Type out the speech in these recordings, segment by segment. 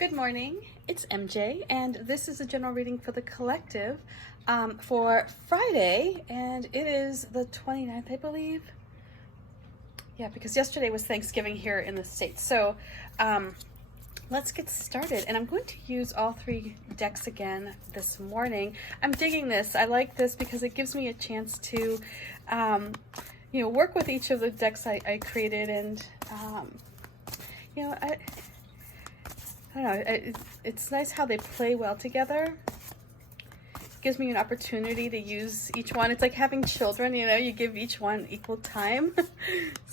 Good morning, it's MJ, and this is a general reading for the collective for Friday, and it is the 29th, I believe. Yeah, because yesterday was Thanksgiving here in the States. So let's get started, and I'm going to use all three decks again this morning. I'm digging this. I like this because it gives me a chance to work with each of the decks I created, and I don't know, it's nice how they play well together. It gives me an opportunity to use each one. It's like having children, you give each one equal time.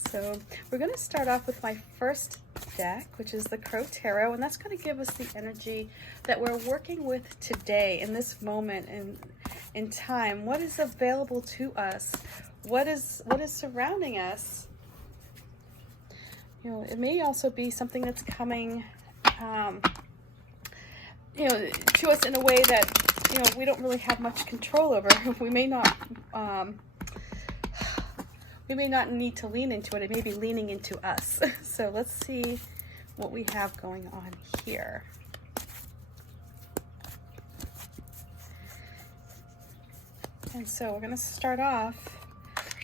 So we're going to start off with my first deck, which is the Crow Tarot, and that's going to give us the energy that we're working with today in this moment in time. What is available to us? What is surrounding us? It may also be something that's coming to us in a way that, we don't really have much control over. We may not need to lean into it. It may be leaning into us. So let's see what we have going on here. And so we're going to start off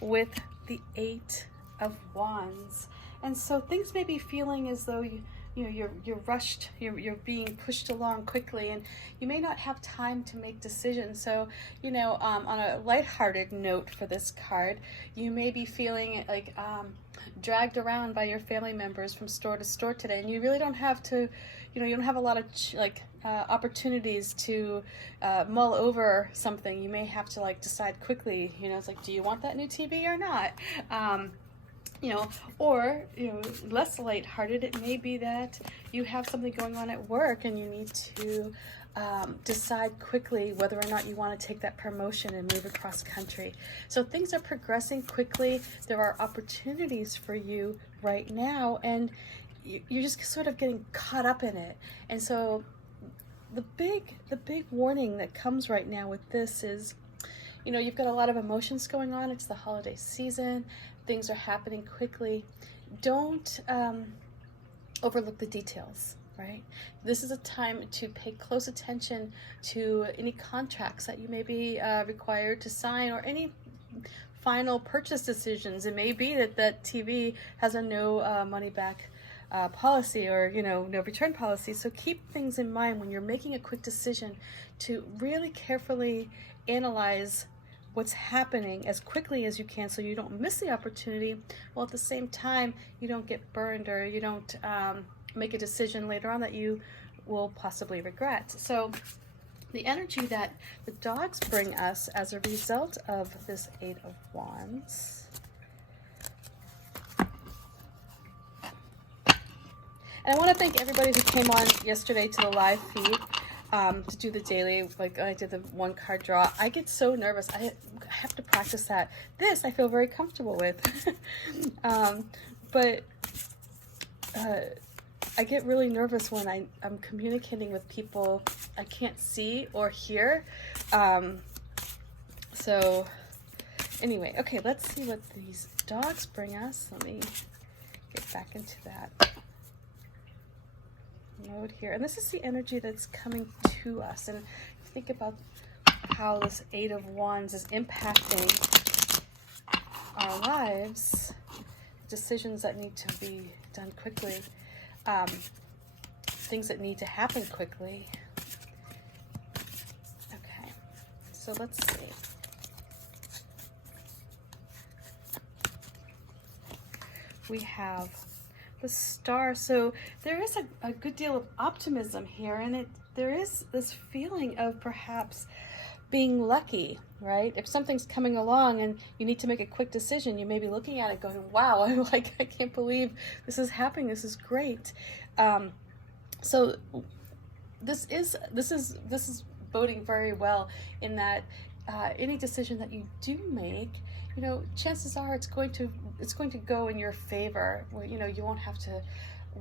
with the Eight of Wands. And so things may be feeling as though you're rushed, you're being pushed along quickly, and you may not have time to make decisions. So, on a lighthearted note for this card, you may be feeling like dragged around by your family members from store to store today, and you really don't have to, you don't have a lot of opportunities to mull over something. You may have to decide quickly. It's like, do you want that new TV or not? Or less lighthearted, it may be that you have something going on at work and you need to decide quickly whether or not you want to take that promotion and move across country. So things are progressing quickly. There are opportunities for you right now, and you're just sort of getting caught up in it. And so the big warning that comes right now with this is, you've got a lot of emotions going on. It's the holiday season. Things are happening quickly. Don't overlook the details, right? This is a time to pay close attention to any contracts that you may be required to sign, or any final purchase decisions. It may be that TV has a no money back policy, or no return policy. So keep things in mind when you're making a quick decision, to really carefully analyze what's happening as quickly as you can, so you don't miss the opportunity, while at the same time you don't get burned, or you don't make a decision later on that you will possibly regret. So the energy that the dogs bring us as a result of this Eight of Wands. And I want to thank everybody who came on yesterday to the live feed to do the daily, like I did the one card draw. I get so nervous. I have to practice that. This I feel very comfortable with. But I get really nervous when I'm communicating with people I can't see or hear. So anyway, okay, let's see what these dogs bring us. Let me get back into that mode here. And this is the energy that's coming to us. And think about how this Eight of Wands is impacting our lives, decisions that need to be done quickly, things that need to happen quickly. Okay, so let's see. We have the Star. So there is a good deal of optimism here, and there is this feeling of perhaps being lucky, right? If something's coming along and you need to make a quick decision, you may be looking at it going, wow, I can't believe this is happening. This is great. So this is boding very well, in that any decision that you do make, chances are it's going to go in your favor. You won't have to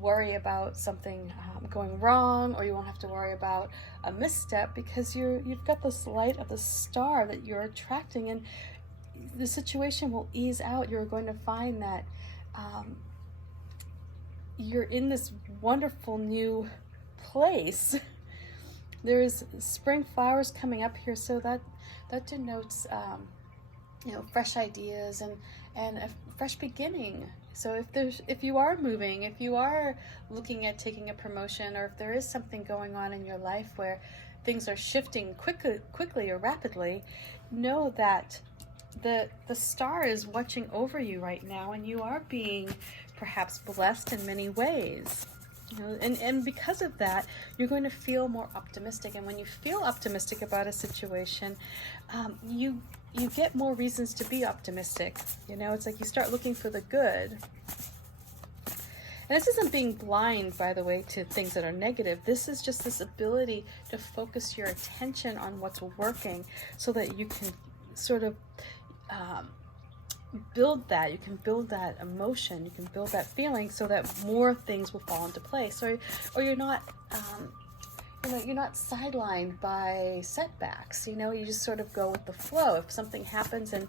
worry about something going wrong, or you won't have to worry about a misstep, because you've got this light of the Star that you're attracting, and the situation will ease out. You're going to find that you're in this wonderful new place. There's spring flowers coming up here, so that denotes fresh ideas and a fresh beginning. So if you are moving, if you are looking at taking a promotion, or if there is something going on in your life where things are shifting quickly or rapidly, know that the star is watching over you right now, and you are being perhaps blessed in many ways. And because of that, you're going to feel more optimistic. And when you feel optimistic about a situation, you get more reasons to be optimistic. It's like you start looking for the good. And this isn't being blind, by the way, to things that are negative. This is just this ability to focus your attention on what's working, so that you can sort of build that. You can build that emotion. You can build that feeling, so that more things will fall into place. Or you're not, you're not sidelined by setbacks. You just sort of go with the flow. If something happens and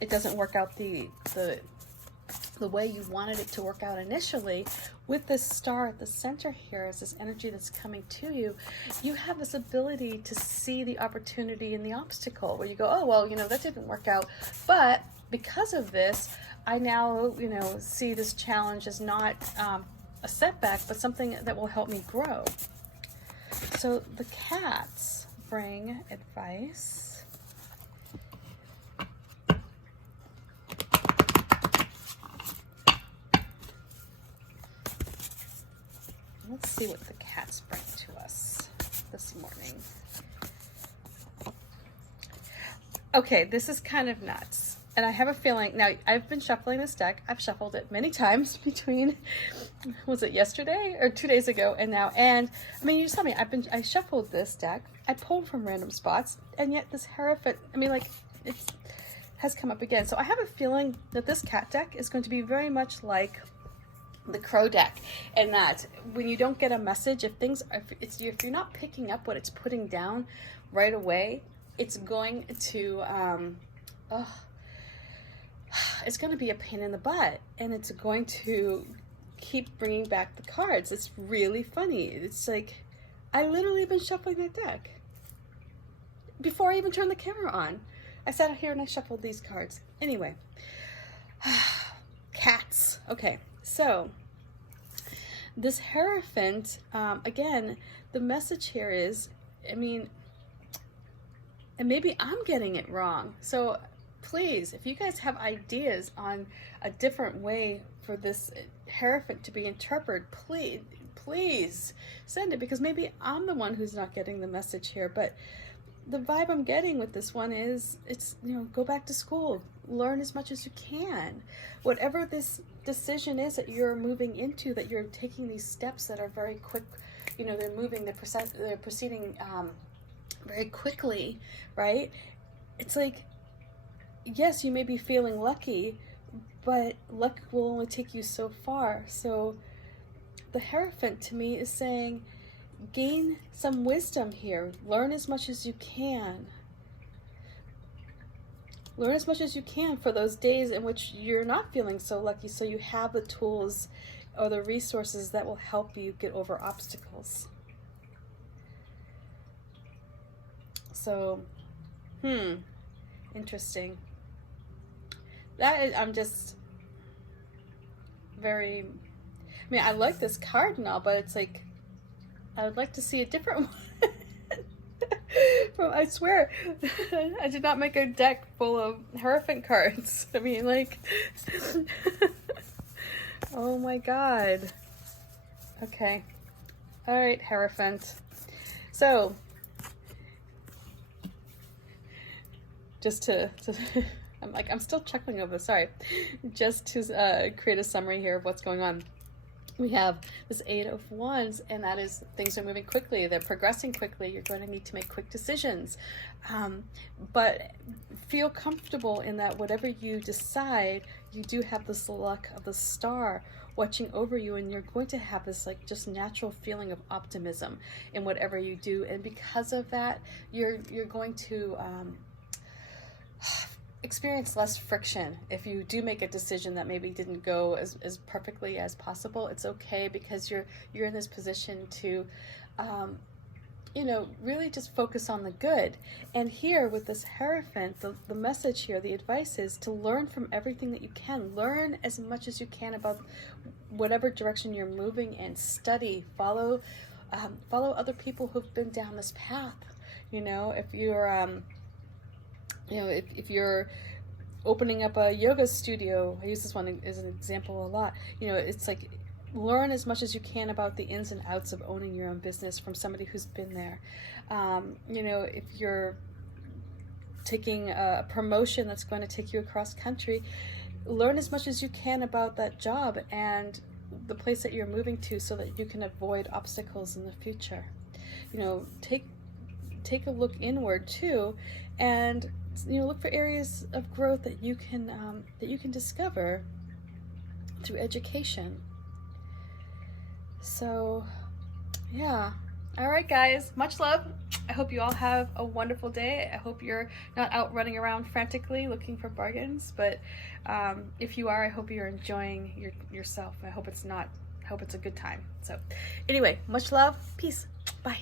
it doesn't work out the way you wanted it to work out initially, with this star at the center here, as this energy that's coming to you, you have this ability to see the opportunity in the obstacle, where you go, oh, well, that didn't work out, but because of this, I now, see this challenge as not a setback, but something that will help me grow. So the cats bring advice. Let's see what the cats bring to us this morning. Okay, this is kind of nuts. And I have a feeling, now I've been shuffling this deck. I've shuffled it many times between, was it yesterday or 2 days ago and now? And I mean, you just tell me, I shuffled this deck. I pulled from random spots, and yet this Hierophant, it has come up again. So I have a feeling that this cat deck is going to be very much like the crow deck, and that when you don't get a message, if you're not picking up what it's putting down right away, it's going to it's going to be a pain in the butt, and it's going to keep bringing back the cards. It's really funny. It's like I literally been shuffling that deck before I even turned the camera on. I sat here and I shuffled these cards. Anyway, cats. Okay. So this Hierophant, again, the message here is, and maybe I'm getting it wrong. So please, if you guys have ideas on a different way for this Hierophant to be interpreted, please send it, because maybe I'm the one who's not getting the message here. But the vibe I'm getting with this one is, it's, go back to school, learn as much as you can. Whatever this decision is that you're moving into, that you're taking these steps that are very quick, they're proceeding very quickly, right? It's like, yes, you may be feeling lucky, but luck will only take you so far. So the Hierophant to me is saying, gain some wisdom here. Learn as much as you can. Learn as much as you can for those days in which you're not feeling so lucky, so you have the tools or the resources that will help you get over obstacles. So, interesting. I'm just very, I like this card and all, but it's like, I would like to see a different one. I swear, I did not make a deck full of Hierophant cards. Oh my God. Okay. All right, Hierophant. So, just to I'm still chuckling over this, sorry. Just to create a summary here of what's going on. We have this 8 of Wands, and that is things are moving quickly. They're progressing quickly. You're going to need to make quick decisions. But feel comfortable in that whatever you decide, you do have this luck of the star watching over you, and you're going to have this just natural feeling of optimism in whatever you do. And because of that, you're going to experience less friction. If you do make a decision that maybe didn't go as perfectly as possible, it's okay, because you're in this position to you know, really just focus on the good. And here with this Hierophant, the message here, the advice is to learn from everything that you can. Learn as much as you can about whatever direction you're moving in. Study, follow other people who've been down this path. You know, if you're, you know, if you're opening up a yoga studio, I use this one as an example a lot. You know, it's like, learn as much as you can about the ins and outs of owning your own business from somebody who's been there. You know, if you're taking a promotion that's going to take you across country, learn as much as you can about that job and the place that you're moving to so that you can avoid obstacles in the future. You know, take a look inward too, and you know, look for areas of growth that you can discover through education. So, yeah. All right, guys. Much love. I hope you all have a wonderful day. I hope you're not out running around frantically looking for bargains, but if you are, I hope you're enjoying yourself. I hope it's a good time. So, anyway, much love. Peace. Bye.